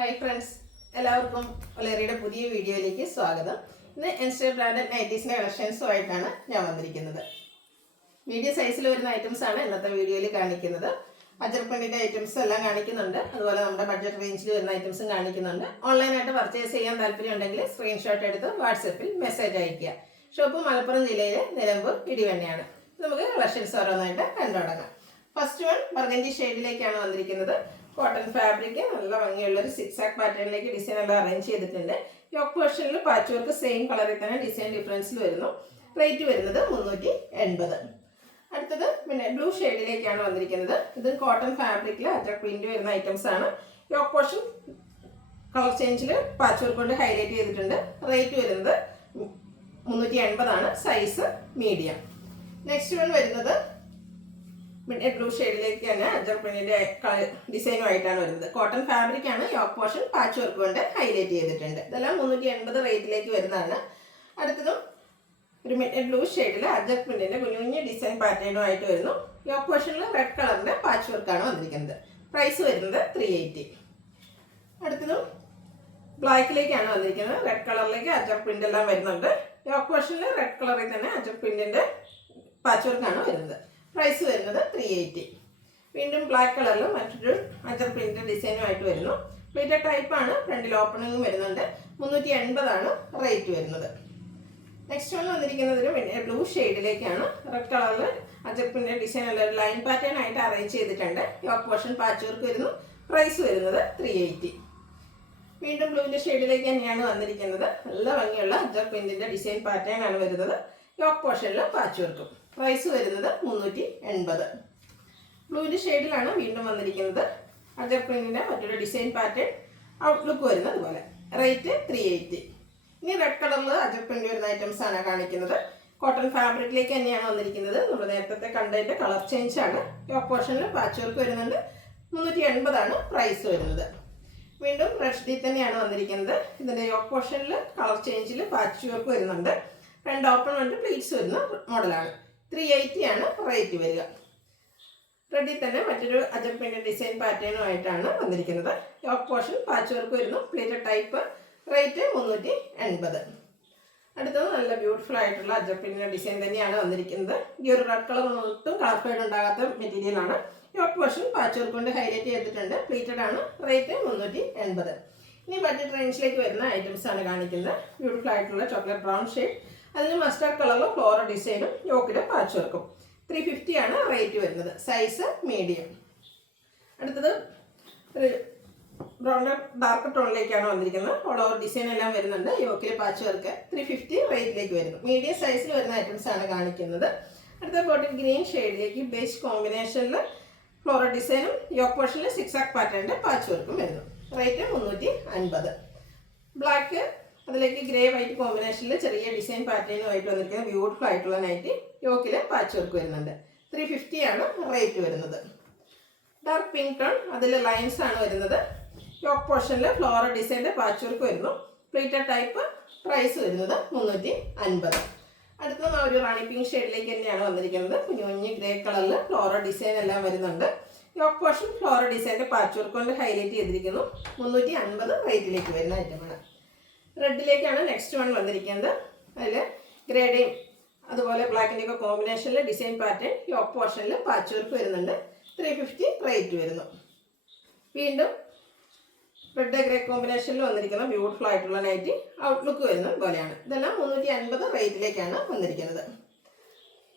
Hi friends, എല്ലാവർക്കും ഒലേറിയുടെ പുതിയ വീഡിയോയിലേക്ക് സ്വാഗതം. ഇന്ന് എൻസ്റ്റർ ബ്രാൻഡഡ് നൈറ്റീസിൻ്റെ കളക്ഷൻസുമായിട്ടാണ് ഞാൻ വന്നിരിക്കുന്നത്. മീഡിയം സൈസിൽ വരുന്ന ഐറ്റംസ് ആണ് ഇന്നത്തെ വീഡിയോയിൽ കാണിക്കുന്നത്. അജർപ്പണിൻ്റെ ഐറ്റംസ് എല്ലാം കാണിക്കുന്നുണ്ട്. അതുപോലെ നമ്മുടെ ബഡ്ജറ്റ് റേഞ്ചിൽ വരുന്ന ഐറ്റംസും കാണിക്കുന്നുണ്ട്. ഓൺലൈനായിട്ട് പർച്ചേസ് ചെയ്യാൻ താല്പര്യം ഉണ്ടെങ്കിൽ സ്ക്രീൻഷോട്ട് എടുത്ത് വാട്സപ്പിൽ മെസ്സേജ് അയയ്ക്കുക. ഷോപ്പ് മലപ്പുറം ജില്ലയിലെ നിലമ്പൂർ ഇടിവണ്ണയാണ്. നമുക്ക് കളക്ഷൻസ് ഓരോന്നായിട്ട് കണ്ടു തുടങ്ങാം. ഫസ്റ്റ് വൺ ബർഗൻഡി ഷെയ്ഡിലേക്കാണ് വന്നിരിക്കുന്നത്. കോട്ടൺ ഫാബ്രിക് നല്ല ഭംഗിയുള്ളൊരു സിക്സാക് പാറ്റേണിലേക്ക് ഡിസൈൻ എല്ലാം അറേഞ്ച് ചെയ്തിട്ടുണ്ട്. യോക്ക് പോർഷനിൽ പാച്ച് വർക്ക് സെയിം കളറിൽ തന്നെ ഡിസൈൻ ഡിഫറൻസിൽ വരുന്നു. റേറ്റ് വരുന്നത് 380. അടുത്തത് പിന്നെ ബ്ലൂ ഷെയ്ഡിലേക്കാണ് വന്നിരിക്കുന്നത്. ഇത് കോട്ടൺ ഫാബ്രിക്കിൽ അജക് പ്രിന്റ് വരുന്ന ഐറ്റംസ് ആണ്. യോക്ക് പോർഷൻ കളർ ചേഞ്ചിൽ പാച്ച് വർക്ക് കൊണ്ട് ഹൈലൈറ്റ് ചെയ്തിട്ടുണ്ട്. റേറ്റ് വരുന്നത് 380 ആണ്. Size medium. നെക്സ്റ്റ് വൺ വരുന്നത് ബ്ലൂ ഷെയ്ഡിലേക്ക് തന്നെ അജക് പ്രിന്റിന്റെ ഡിസൈനുമായിട്ടാണ് വരുന്നത്. കോട്ടൺ ഫാബ്രിക് ആണ്. യോക്ക് പോർഷൻ പാച്ച് വർക്ക് കൊണ്ട് ഹൈലൈറ്റ് ചെയ്തിട്ടുണ്ട്. ഇതെല്ലാം 380 റേറ്റിലേക്ക് വരുന്നതാണ്. അടുത്തതും ഒരു ബ്ലൂ ഷെയ്ഡിൽ അജക് പ്രിന്റിന്റെ കുഞ്ഞു ഡിസൈൻ പാറ്റേണുമായിട്ട് വരുന്നു. യോക്ക് പോർഷനിൽ റെഡ് കളറിന്റെ പാച്ച് വർക്കാണ് വന്നിരിക്കുന്നത്. പ്രൈസ് വരുന്നത് 380. അടുത്തതും ബ്ലാക്കിലേക്കാണ് വന്നിരിക്കുന്നത്. റെഡ് കളറിലേക്ക് അജക് പ്രിന്റ് എല്ലാം വരുന്നുണ്ട്. യോക്ക് പോർഷനിൽ റെഡ് കളറിൽ തന്നെ അജക് പ്രിന്റിന്റെ പാച്ച് വർക്കാണ് വരുന്നത്. പ്രൈസ് വരുന്നത് 380. വീണ്ടും ബ്ലാക്ക് കളറിൽ മറ്റൊരു അജക് പ്രിന്റ് ഡിസൈനുമായിട്ട് വരുന്നു. പ്ലേറ്റഡ് ടൈപ്പാണ്. ഫ്രണ്ടിൽ ഓപ്പണിംഗും വരുന്നുണ്ട്. 380 ആണ് റേറ്റ് വരുന്നത്. നെക്സ്റ്റ് വൺ വന്നിരിക്കുന്നത് ഒരു ബ്ലൂ ഷെയ്ഡിലേക്കാണ്. റെഡ് കളറിൽ അജക് പ്രിന്റ് ഡിസൈൻ ഉള്ള ഒരു ലൈൻ പാറ്റേൺ ആയിട്ട് അറേഞ്ച് ചെയ്തിട്ടുണ്ട്. യോക്ക് പോർഷൻ പാച്ച് വർക്ക് വരുന്നു. പ്രൈസ് വരുന്നത് 380. വീണ്ടും ബ്ലൂവിന്റെ ഷെയ്ഡിലേക്ക് തന്നെയാണ് വന്നിരിക്കുന്നത്. നല്ല ഭംഗിയുള്ള അജക് പ്രിന്റിന്റെ ഡിസൈൻ പാറ്റേൺ ആണ് വരുന്നത്. യോക്ക് പോർഷനിൽ പാച്ച് വർക്കും. പ്രൈസ് വരുന്നത് 380. ബ്ലൂവിൻ്റെ ഷെയ്ഡിലാണ് വീണ്ടും വന്നിരിക്കുന്നത്. അജക് പ്രിന്റിന്റെ മറ്റൊരു ഡിസൈൻ പാറ്റേൺ ഔട്ട്ലുക്ക് വരുന്നത് പോലെ. റേറ്റ് 380. ഇനി റെഡ് കളറിൽ അജക് പ്രിന്റ് വരുന്ന ഐറ്റംസ് ആണ് കാണിക്കുന്നത്. കോട്ടൺ ഫാബ്രിക്കിലേക്ക് തന്നെയാണ് വന്നിരിക്കുന്നത്. നമ്മൾ നേരത്തെ കണ്ടതിന്റെ കളർ ചേഞ്ച് ആണ്. യോക്ക് പോർഷനിൽ പാച്ച് വർക്ക് വരുന്നുണ്ട്. 380 ആണ് പ്രൈസ് വരുന്നത്. വീണ്ടും റെഡ് തന്നെയാണ് വന്നിരിക്കുന്നത്. ഇതിന്റെ യോക്ക് പോർഷനിൽ കളർ ചേഞ്ചിൽ പാച്ച് വർക്ക് വരുന്നുണ്ട്. രണ്ട് ഓപ്പൺ വന്നിട്ട് പ്ലീറ്റ്സ് വരുന്ന മോഡലാണ്. 380 ആണ് റേറ്റ് വരിക. റെഡിൽ തന്നെ മറ്റൊരു അജക് പ്രിന്റ് ഡിസൈൻ പാറ്റേണുമായിട്ടാണ് വന്നിരിക്കുന്നത്. യോക്ക് പോർഷൻ പാച്ച് വർക്ക് വരുന്നു. Plated type. റേറ്റ് 380. അടുത്തത് നല്ല ബ്യൂട്ടിഫുൾ ആയിട്ടുള്ള അജക് പ്രിന്റിന്റെ ഡിസൈൻ തന്നെയാണ് വന്നിരിക്കുന്നത്. ഈ ഒരു റെഡ് കളർ ഒട്ടും കളർ ഫെയ്ഡ് ഉണ്ടാകാത്ത മെറ്റീരിയലാണ്. യോക്ക് പോർഷൻ പാച്ച് വർക്ക് കൊണ്ട് ഹൈലൈറ്റ് ചെയ്തിട്ടുണ്ട്. പ്ലേറ്റഡ് ആണ്. റേറ്റ് 380. ഇനി ബഡ്ജറ്റ് റേഞ്ചിലേക്ക് വരുന്ന ഐറ്റംസ് ആണ് കാണിക്കുന്നത്. ബ്യൂട്ടിഫുൾ ആയിട്ടുള്ള ചോക്ലേറ്റ് ബ്രൗൺ ഷെയ്ഡ്. അതിന് മസ്റ്റാർഡ് കളറിൽ ഫ്ലോറൽ ഡിസൈനും യോക്കിലും പാച്ച് വർക്കും. 350 ആണ് റേറ്റ് വരുന്നത്. Size medium. അടുത്തത് ഒരു ബ്രൗൺ ഡാർക്ക് ടോണിലേക്കാണ് വന്നിരിക്കുന്നത്. ഓൾ ഓവർ ഡിസൈൻ എല്ലാം വരുന്നുണ്ട്. യോക്കിൽ പാച്ച് വർക്ക്. 350 റേറ്റിലേക്ക് വരുന്നു. മീഡിയം സൈസിൽ വരുന്ന ഐറ്റംസ് ആണ് കാണിക്കുന്നത്. അടുത്ത ബോട്ടിൽ ഗ്രീൻ ഷെയ്ഡിലേക്ക് ബേസ് കോമ്പിനേഷനിൽ ഫ്ലോറൽ ഡിസൈനും യോക്ക് പോർഷനിൽ സിക്സാക് പാറ്റേണിന്റെ പാച്ച് വർക്കും വരുന്നു. റേറ്റ് 350. ബ്ലാക്ക് അതിലേക്ക് ഗ്രേ വൈറ്റ് കോമ്പിനേഷനിൽ ചെറിയ ഡിസൈൻ പാറ്റേണുമായിട്ട് വന്നിരിക്കുന്ന ബ്യൂട്ടിഫുൾ ആയിട്ടുള്ള നൈറ്റി. യോക്കിൽ പാച്ച് വർക്ക് വരുന്നുണ്ട്. 350 ആണ് റേറ്റ് വരുന്നത്. ഡാർക്ക് പിങ്ക് ടോൺ അതിൽ ലൈൻസ് ആണ് വരുന്നത്. യോക്ക് പോർഷനിൽ ഫ്ലോറൽ ഡിസൈൻ്റെ പാച്ച് വർക്ക് വരുന്നു. Plated type. പ്രൈസ് വരുന്നത് 350. അടുത്തത് ഒരു റാണി പിങ്ക് ഷെയ്ഡിലേക്ക് തന്നെയാണ് വന്നിരിക്കുന്നത്. കുഞ്ഞു ഗ്രേ കളറിൽ ഫ്ലോറൽ ഡിസൈൻ എല്ലാം വരുന്നുണ്ട്. യോക്ക് പോർഷൻ ഫ്ലോറൽ ഡിസൈൻ്റെ പാച്ച് വർക്ക് കൊണ്ട് ഹൈലൈറ്റ് ചെയ്തിരിക്കുന്നു. 350 റേറ്റിലേക്ക് വരുന്ന ഐറ്റമാണ്. റെഡിലേക്കാണ് നെക്സ്റ്റ് വൺ വന്നിരിക്കുന്നത്. അതിൽ ഗ്രേഡയും അതുപോലെ ബ്ലാക്കിൻ്റെ ഒക്കെ കോമ്പിനേഷനിൽ ഡിസൈൻ പാറ്റേൺ. യോക്ക് പോർഷനിൽ പാച്ച് വർക്ക് വരുന്നുണ്ട്. 350 റേറ്റ് വരുന്നു. വീണ്ടും റെഡ് ഗ്രേ കോമ്പിനേഷനിൽ വന്നിരിക്കുന്ന ബ്യൂട്ടിഫുൾ ആയിട്ടുള്ള നൈറ്റി. ഔട്ട്ലുക്ക് വരുന്നത് പോലെയാണ്. ഇതെല്ലാം 350 റേറ്റിലേക്കാണ് വന്നിരിക്കുന്നത്.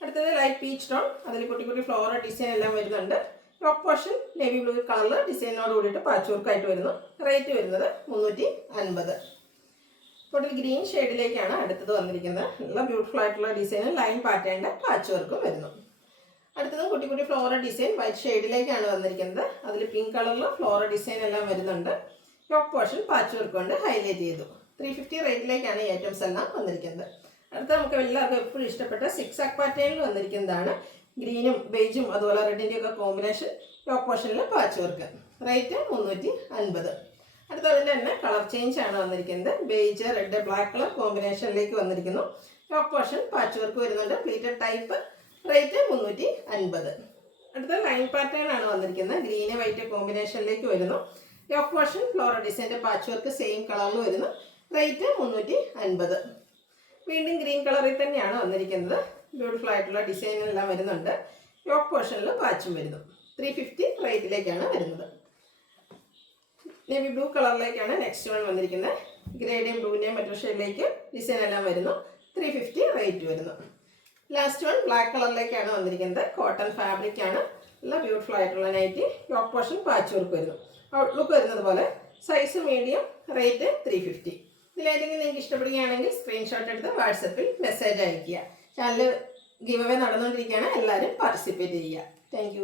അടുത്തത് ലൈറ്റ് പീച്ച് ടോൺ. അതിൽ കുട്ടി ഫ്ലോറൽ ഡിസൈൻ എല്ലാം വരുന്നുണ്ട്. യോക്ക് പോർഷൻ നേവി ബ്ലൂ കളറിൽ ഡിസൈനോട് കൂടിയിട്ട് പാച്ച് വർക്കായിട്ട് വരുന്നു. റേറ്റ് വരുന്നത് 350. ടോട്ടൽ ഗ്രീൻ ഷെയ്ഡിലേക്കാണ് അടുത്തത് വന്നിരിക്കുന്നത്. നല്ല ബ്യൂട്ടിഫുൾ ആയിട്ടുള്ള ഡിസൈൻ ലൈൻ പാറ്റേണിൻ്റെ പാച്ച് വർക്കും വരുന്നു. അടുത്തത് കുട്ടി ഫ്ലോറൽ ഡിസൈൻ വൈറ്റ് ഷെയ്ഡിലേക്കാണ് വന്നിരിക്കുന്നത്. അതിൽ പിങ്ക് കളറിൽ ഫ്ലോറൽ ഡിസൈൻ എല്ലാം വരുന്നുണ്ട്. യോക്ക് പോർഷൻ പാച്ച് വർക്ക് കൊണ്ട് ഹൈലൈറ്റ് ചെയ്തു. 350 റേറ്റിലേക്കാണ് ഈ ഐറ്റംസ് എല്ലാം വന്നിരിക്കുന്നത്. അടുത്ത നമുക്ക് എല്ലാവർക്കും എപ്പോഴും ഇഷ്ടപ്പെട്ട സിക്സാക് പാറ്റേണിൽ വന്നിരിക്കുന്നതാണ്. ഗ്രീനും ബേജും അതുപോലെ റെഡിൻ്റെ ഒക്കെ കോമ്പിനേഷൻ. യോക്ക് പോർഷനിൽ പാച്ച് വർക്ക്. റേറ്റ് 350. അടുത്ത അതിൻ്റെ തന്നെ കളർ ചേഞ്ച് ആണ് വന്നിരിക്കുന്നത്. ബേജ് റെഡ് ബ്ലാക്ക് കളർ കോമ്പിനേഷനിലേക്ക് വന്നിരിക്കുന്നു. യോക്ക് പോർഷൻ പാച്ച് വർക്ക് വരുന്നുണ്ട്. Plated type. റേറ്റ് 350. അടുത്ത ലൈൻ പാറ്റേൺ ആണ് വന്നിരിക്കുന്നത്. ഗ്രീന് വൈറ്റ് കോമ്പിനേഷനിലേക്ക് വരുന്നു. യോക്ക് പോർഷൻ ഫ്ലോറൽ ഡിസൈൻ്റെ പാച്ച് വർക്ക് സെയിം കളറിൽ വരുന്നു. റേറ്റ് 350. വീണ്ടും ഗ്രീൻ കളറിൽ തന്നെയാണ് വന്നിരിക്കുന്നത്. ബ്യൂട്ടിഫുൾ ആയിട്ടുള്ള ഡിസൈനെല്ലാം വരുന്നുണ്ട്. യോക്ക് പോർഷനിൽ പാച്ചും വരുന്നു. 350 റേറ്റിലേക്കാണ് വരുന്നത്. നേവി ബ്ലൂ കളറിലേക്കാണ് നെക്സ്റ്റ് വൺ വന്നിരിക്കുന്നത്. ഗ്രേയുടെയും ബ്ലൂവിൻ്റെയും മറ്റൊരു ഷെയ്ഡിലേക്ക് ഡിസൈൻ എല്ലാം വരുന്നു. 350 റേറ്റ് വരുന്നു. ലാസ്റ്റ് വൺ ബ്ലാക്ക് കളറിലേക്കാണ് വന്നിരിക്കുന്നത്. കോട്ടൺ ഫാബ്രിക് ആണ്. നല്ല ബ്യൂട്ടിഫുൾ ആയിട്ടുള്ള nighty. Yoke portion patch work വരുന്നു. ഔട്ട്ലുക്ക് വരുന്നത് പോലെ. Size medium. റേറ്റ് 350. ഇതിലേതെങ്കിലും നിങ്ങൾക്ക് ഇഷ്ടപ്പെടുകയാണെങ്കിൽ സ്ക്രീൻഷോട്ട് എടുത്ത് വാട്സപ്പിൽ മെസ്സേജ് അയയ്ക്കുക. ചാനൽ ഗിവ് അവേ നടന്നുകൊണ്ടിരിക്കുകയാണ്. എല്ലാവരും പാർട്ടിസിപ്പേറ്റ് ചെയ്യുക. താങ്ക്